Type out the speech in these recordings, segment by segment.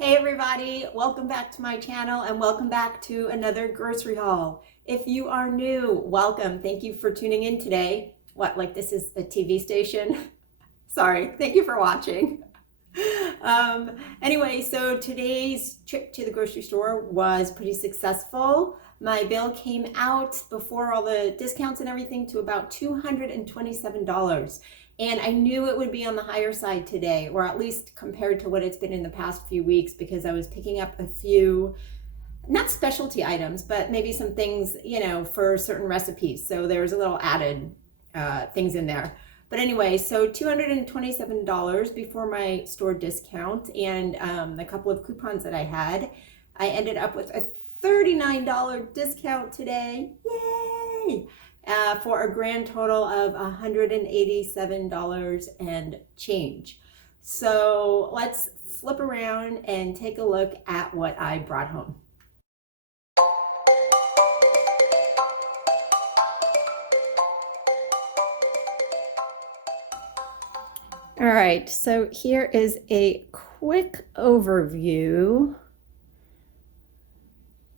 Hey everybody, welcome back to my channel and welcome back to another grocery haul. If you are new, welcome. Thank you for tuning in today. What, like this is a TV station? Sorry, thank you for watching. Anyway, so today's trip to the grocery store was pretty successful. My bill came out before all the discounts and everything to about $227. And I knew it would be on the higher side today, or at least compared to what it's been in the past few weeks, because I was picking up a few, not specialty items, but maybe some things, for certain recipes. So there was a little added things in there. But anyway, so $227 before my store discount and a couple of coupons that I had. I ended up with a $39 discount today. Yay! For a grand total of $187 and change. So let's flip around and take a look at what I brought home. All right, so here is a quick overview.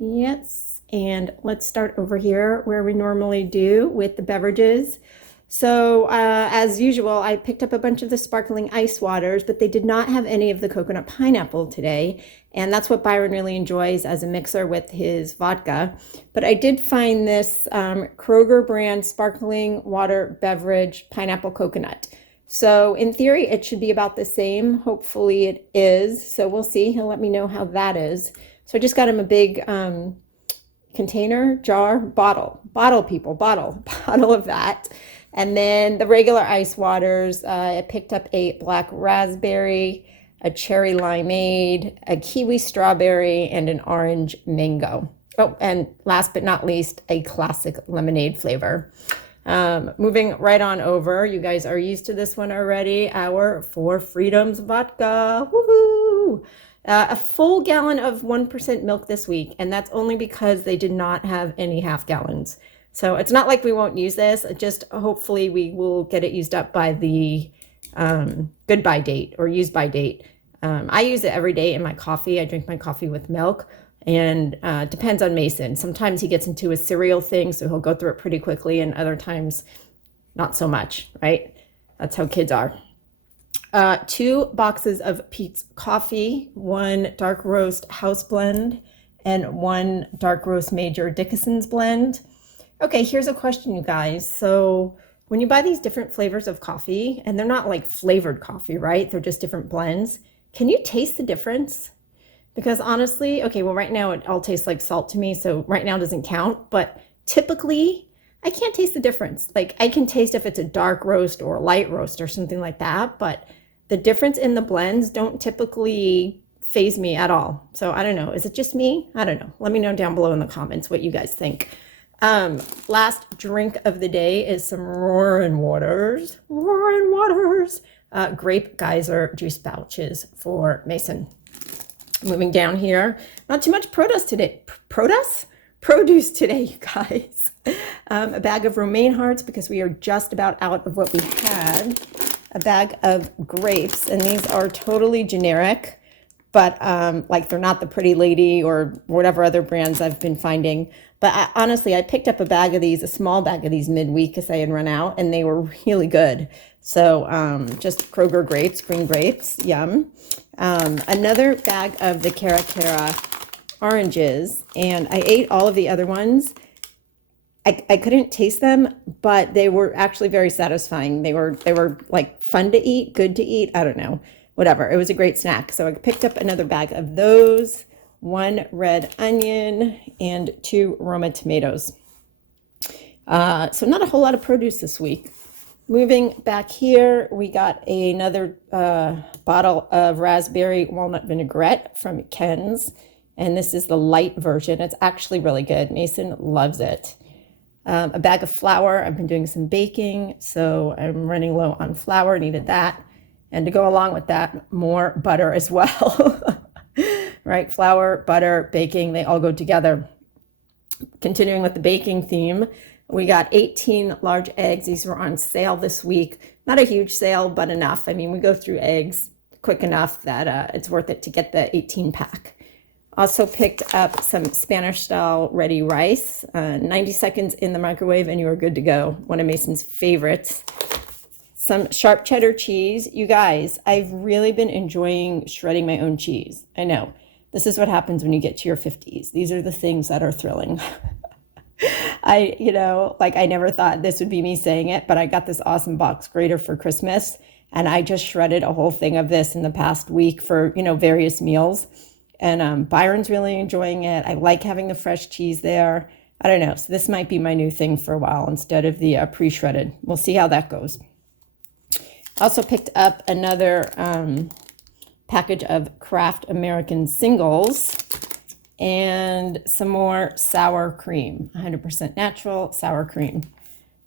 Yes, and let's start over here where we normally do with the beverages. So as usual, I picked up a bunch of the sparkling ice waters, but they did not have any of the coconut pineapple today. And that's what Byron really enjoys as a mixer with his vodka. But I did find this Kroger brand sparkling water beverage pineapple coconut. So in theory, it should be about the same. Hopefully it is. So we'll see. He'll let me know how that is. So I just got him a big container, jar, bottle of that. And then the regular ice waters, I picked up a black raspberry, a cherry limeade, a kiwi strawberry, and an orange mango. Oh, and last but not least, a classic lemonade flavor. Moving right on over, you guys are used to this one already, our Four Freedoms vodka. Woohoo! A full gallon of 1% milk this week, and that's only because they did not have any half gallons. So it's not like we won't use this, just hopefully we will get it used up by the goodbye date or use by date. I use it every day in my coffee. I drink my coffee with milk, and depends on Mason. Sometimes he gets into a cereal thing, so he'll go through it pretty quickly, and other times not so much, right? That's how kids are. 2 boxes of Peet's coffee, 1 dark roast house blend, and 1 dark roast major Dickinson's blend. Okay, here's a question, you guys. So when you buy these different flavors of coffee, and they're not like flavored coffee, right? They're just different blends. Can you taste the difference? Because honestly, okay, well right now it all tastes like salt to me, so right now doesn't count, but typically I can't taste the difference. Like I can taste if it's a dark roast or a light roast or something like that, but the difference in the blends don't typically faze me at all. So I don't know. Is it just me? I don't know. Let me know down below in the comments what you guys think. Last drink of the day is some Roaring Waters. Grape Geyser juice pouches for Mason. Moving down here, not too much produce today, you guys. A bag of romaine hearts because we are just about out of what we had. A bag of grapes, and these are totally generic, but like they're not the Pretty Lady or whatever other brands I've been finding. But honestly, I picked up a small bag of these midweek because I had run out, and they were really good. So just Kroger grapes, green grapes, yum. Another bag of the Cara Cara oranges, and I ate all of the other ones. I couldn't taste them, but they were actually very satisfying. They were like fun to eat, good to eat. I don't know, whatever. It was a great snack. So I picked up another bag of those, 1 red onion, and 2 Roma tomatoes. So not a whole lot of produce this week. Moving back here, we got another bottle of raspberry walnut vinaigrette from Ken's, and this is the light version. It's actually really good. Mason loves it. A bag of flour. I've been doing some baking, so I'm running low on flour, needed that. And to go along with that, more butter as well. Right, flour, butter, baking, they all go together. Continuing with the baking theme, we got 18 large eggs. These were on sale this week. Not a huge sale, but enough. I mean, we go through eggs quick enough that it's worth it to get the 18 pack. Also picked up some Spanish style ready rice, 90 seconds in the microwave and you are good to go. One of Mason's favorites. Some sharp cheddar cheese. You guys, I've really been enjoying shredding my own cheese. I know, this is what happens when you get to your 50s. These are the things that are thrilling. I never thought this would be me saying it, but I got this awesome box grater for Christmas and I just shredded a whole thing of this in the past week for, various meals. And Byron's really enjoying it. I like having the fresh cheese there. I don't know. So this might be my new thing for a while instead of the pre-shredded. We'll see how that goes. Also picked up another package of Kraft American Singles and some more sour cream, 100% natural sour cream.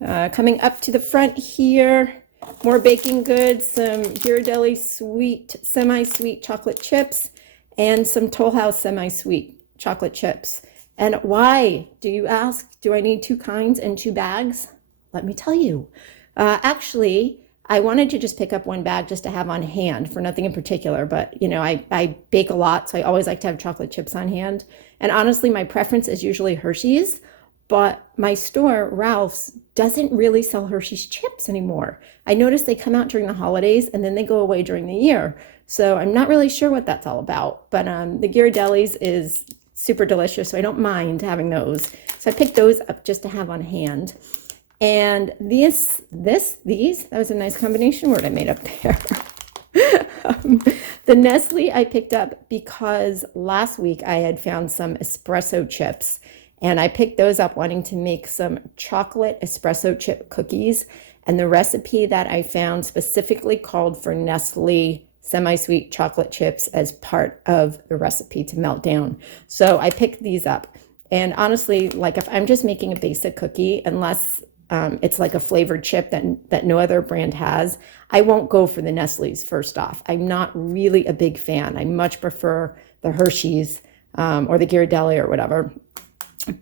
Coming up to the front here, more baking goods, some Ghirardelli sweet, semi-sweet chocolate chips, and some Toll House semi-sweet chocolate chips. And why, do you ask? Do I need 2 kinds and 2 bags? Let me tell you. Actually, I wanted to just pick up 1 bag just to have on hand for nothing in particular, but I bake a lot, so I always like to have chocolate chips on hand. And honestly, my preference is usually Hershey's, but my store, Ralph's, doesn't really sell Hershey's chips anymore. I noticed they come out during the holidays and then they go away during the year. So I'm not really sure what that's all about, but the Ghirardelli's is super delicious, so I don't mind having those. So I picked those up just to have on hand. And these, that was a nice combination word I made up there. The Nestle I picked up because last week I had found some espresso chips and I picked those up wanting to make some chocolate espresso chip cookies. And the recipe that I found specifically called for Nestle semi-sweet chocolate chips as part of the recipe to melt down. So I picked these up. And honestly, like if I'm just making a basic cookie, unless it's like a flavored chip that no other brand has, I won't go for the Nestle's first off. I'm not really a big fan. I much prefer the Hershey's or the Ghirardelli or whatever.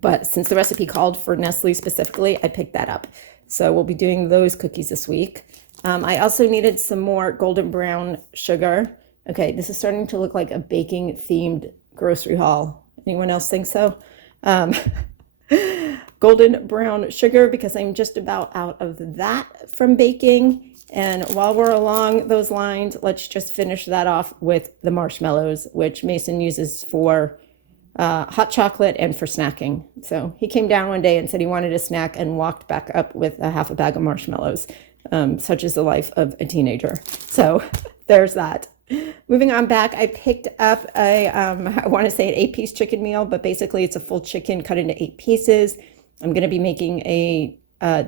But since the recipe called for Nestle specifically, I picked that up. So we'll be doing those cookies this week. I also needed some more golden brown sugar. Okay, this is starting to look like a baking themed grocery haul. Anyone else think so? Golden brown sugar because I'm just about out of that from baking. And while we're along those lines, let's just finish that off with the marshmallows, which Mason uses for hot chocolate and for snacking. So he came down one day and said he wanted a snack and walked back up with a half a bag of marshmallows. Such is the life of a teenager. So there's that. Moving on back, I picked up I want to say an 8-piece chicken meal, but basically it's a full chicken cut into 8 pieces. I'm going to be making a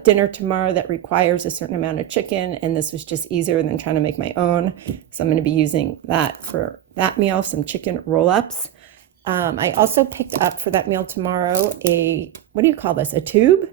dinner tomorrow that requires a certain amount of chicken, and this was just easier than trying to make my own. So I'm going to be using that for that meal, some chicken roll-ups. I also picked up for that meal tomorrow what do you call this? A tube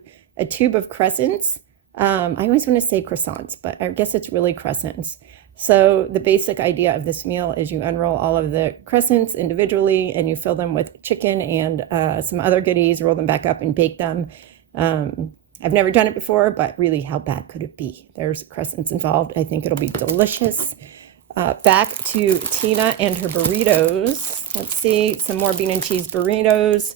of crescents. I always want to say croissants, but I guess it's really crescents. So the basic idea of this meal is you unroll all of the crescents individually and you fill them with chicken and some other goodies, roll them back up and bake them. I've never done it before, but really how bad could it be? There's crescents involved. I think it'll be delicious. Back to Tina and her burritos. Let's see, some more bean and cheese burritos.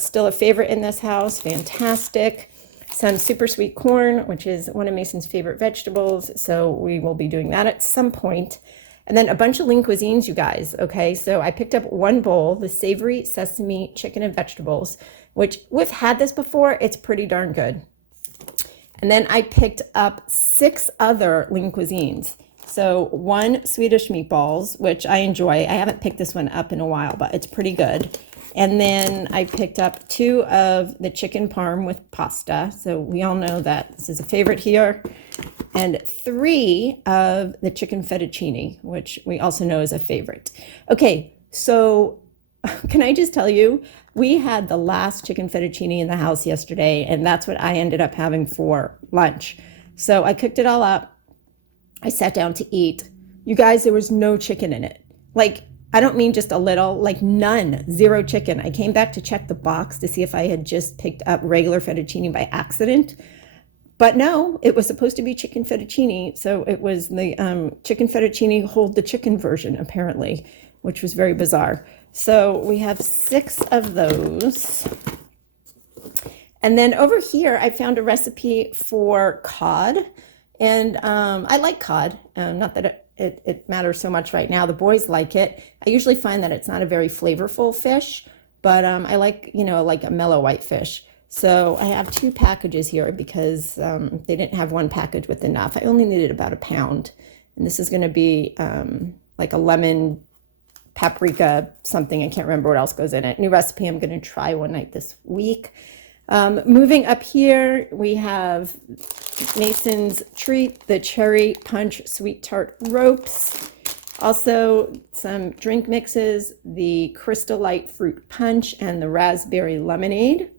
Still a favorite in this house, fantastic. Some super sweet corn, which is one of Mason's favorite vegetables. So we will be doing that at some point. And then a bunch of lean cuisines, you guys. Okay, so I picked up 1 bowl, the savory sesame chicken and vegetables, which we've had this before. It's pretty darn good. And then I picked up 6 other lean cuisines. So 1 Swedish meatballs, which I enjoy. I haven't picked this one up in a while, but it's pretty good. And then I picked up 2 of the chicken parm with pasta. So we all know that this is a favorite here. And 3 of the chicken fettuccine, which we also know is a favorite. Okay, so can I just tell you, we had the last chicken fettuccine in the house yesterday, and that's what I ended up having for lunch. So I cooked it all up. I sat down to eat. You guys, there was no chicken in it. Like, I don't mean just a little, like none, 0 chicken. I came back to check the box to see if I had just picked up regular fettuccine by accident. But no, it was supposed to be chicken fettuccine. So it was the chicken fettuccine hold the chicken version, apparently, which was very bizarre. So we have 6 of those. And then over here, I found a recipe for cod. And I like cod, not that it matters so much right now. The boys like it. I usually find that it's not a very flavorful fish, but I like, like a mellow white fish. So I have 2 packages here because they didn't have 1 package with enough. I only needed about a pound. And this is going to be like a lemon, paprika, something. I can't remember what else goes in it. New recipe I'm going to try one night this week. Moving up here, we have Mason's treat, the cherry punch sweet tart ropes. Also some drink mixes, the Crystal Light fruit punch and the raspberry lemonade.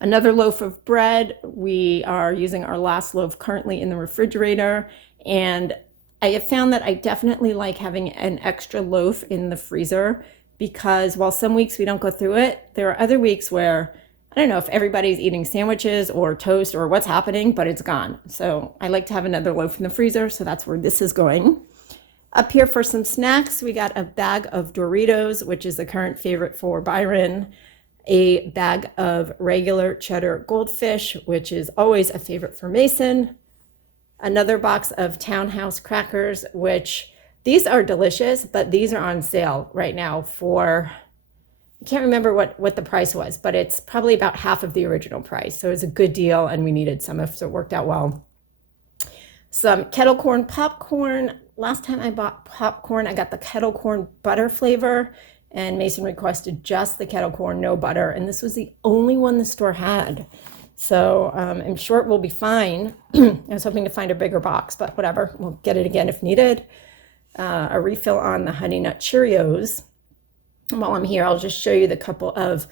Another loaf of bread. We are using our last loaf currently in the refrigerator, and I have found that I definitely like having an extra loaf in the freezer because while some weeks we don't go through it, there are other weeks where I don't know if everybody's eating sandwiches or toast or what's happening, but it's gone. So I like to have another loaf in the freezer, so that's where this is going. Up here for some snacks, we got a bag of Doritos, which is the current favorite for Byron, a bag of regular cheddar goldfish, which is always a favorite for Mason, another box of Townhouse crackers, which these are delicious, but these are on sale right now for, I can't remember what the price was, but it's probably about half of the original price. So it's a good deal and we needed some, so it worked out well. Some kettle corn popcorn. Last time I bought popcorn, I got the kettle corn butter flavor, and Mason requested just the kettle corn, no butter, and this was the only one the store had. So I'm sure it will be fine. I was hoping to find a bigger box, but whatever, we'll get it again if needed. A refill on the Honey Nut Cheerios. While I'm here, I'll just show you the couple of,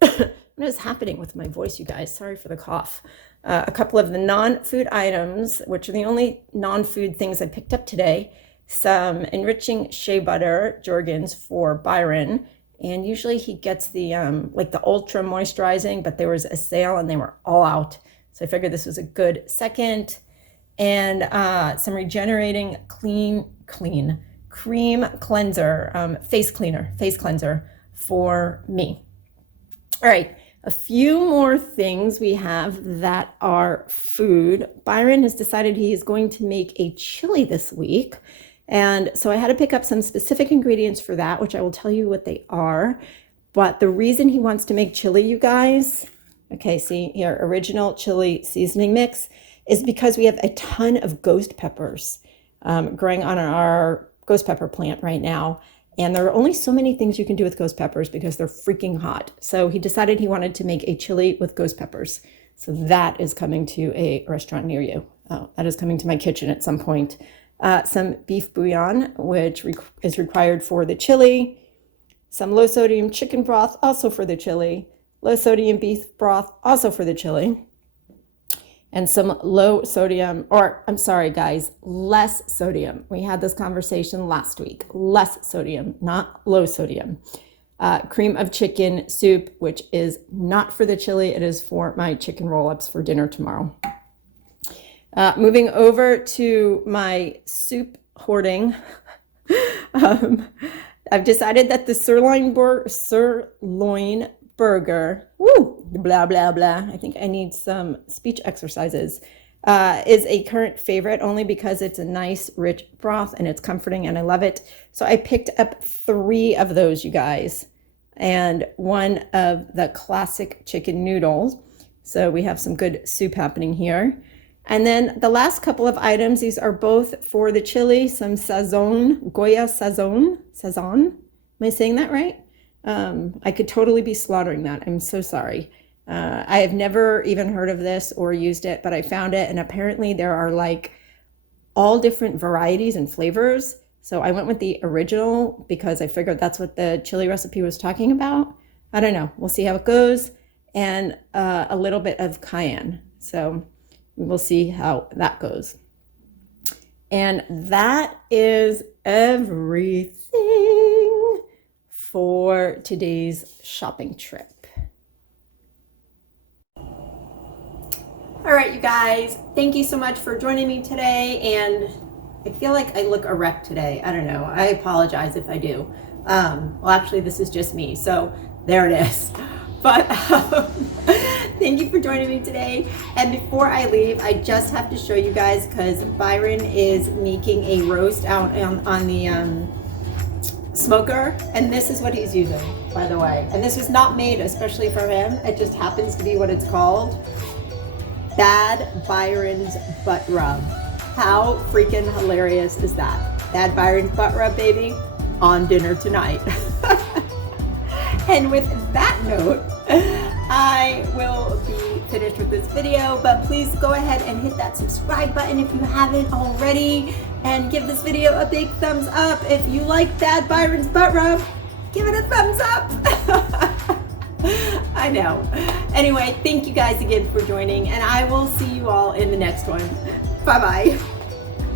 what is happening with my voice, you guys? Sorry for the cough. A couple of the non-food items, which are the only non-food things I picked up today. Some enriching shea butter Jergens for Byron, and usually he gets the like the ultra moisturizing, but there was a sale and they were all out, so I figured this was a good second. And some regenerating clean cream cleanser, face cleanser for me. All right, a few more things we have that are food. Byron has decided he is going to make a chili this week. And so I had to pick up some specific ingredients for that, which I will tell you what they are. But the reason he wants to make chili, you guys, okay, see here, original chili seasoning mix, is because we have a ton of ghost peppers growing on our ghost pepper plant right now. And there are only so many things you can do with ghost peppers because they're freaking hot. So he decided he wanted to make a chili with ghost peppers. So that is coming to a restaurant near you. Oh, that is coming to my kitchen at some point. Some beef bouillon, which is required for the chili. Some low sodium chicken broth, also for the chili. Low sodium beef broth, also for the chili. And some low sodium, or I'm sorry guys, less sodium. We had this conversation last week. Less sodium, not low sodium. Cream of chicken soup, which is not for the chili. It is for my chicken roll-ups for dinner tomorrow. Moving over to my soup hoarding. I've decided that the sirloin burger, woo, blah, blah, blah. I think I need some speech exercises, is a current favorite only because it's a nice, rich broth and it's comforting and I love it. So I picked up 3 of those, you guys, and 1 of the classic chicken noodles. So we have some good soup happening here. And then the last couple of items, these are both for the chili, some sazon, Goya sazon. Am I saying that right? I could totally be slaughtering that. I'm so sorry. I have never even heard of this or used it, but I found it. And apparently there are like all different varieties and flavors. So I went with the original because I figured that's what the chili recipe was talking about. I don't know. We'll see how it goes. And a little bit of cayenne. So we'll see how that goes. And that is everything for today's shopping trip. All right, right, you guys, thank you so much for joining me today. And I feel like I look erect today. I don't know. I apologize if I do. Well, actually, this is just me. So there it is. But thank you for joining me today. And before I leave, I just have to show you guys, because Byron is making a roast out on the smoker. And this is what he's using, by the way. And this was not made especially for him. It just happens to be what it's called. Bad Byron's Butt Rub. How freaking hilarious is that? Bad Byron's Butt Rub, baby, on dinner tonight. And with that note, I will be finished with this video, but please go ahead and hit that subscribe button if you haven't already, and give this video a big thumbs up. If you like Bad Byron's Butt Rub, give it a thumbs up. I know. Anyway, thank you guys again for joining, and I will see you all in the next one. Bye-bye.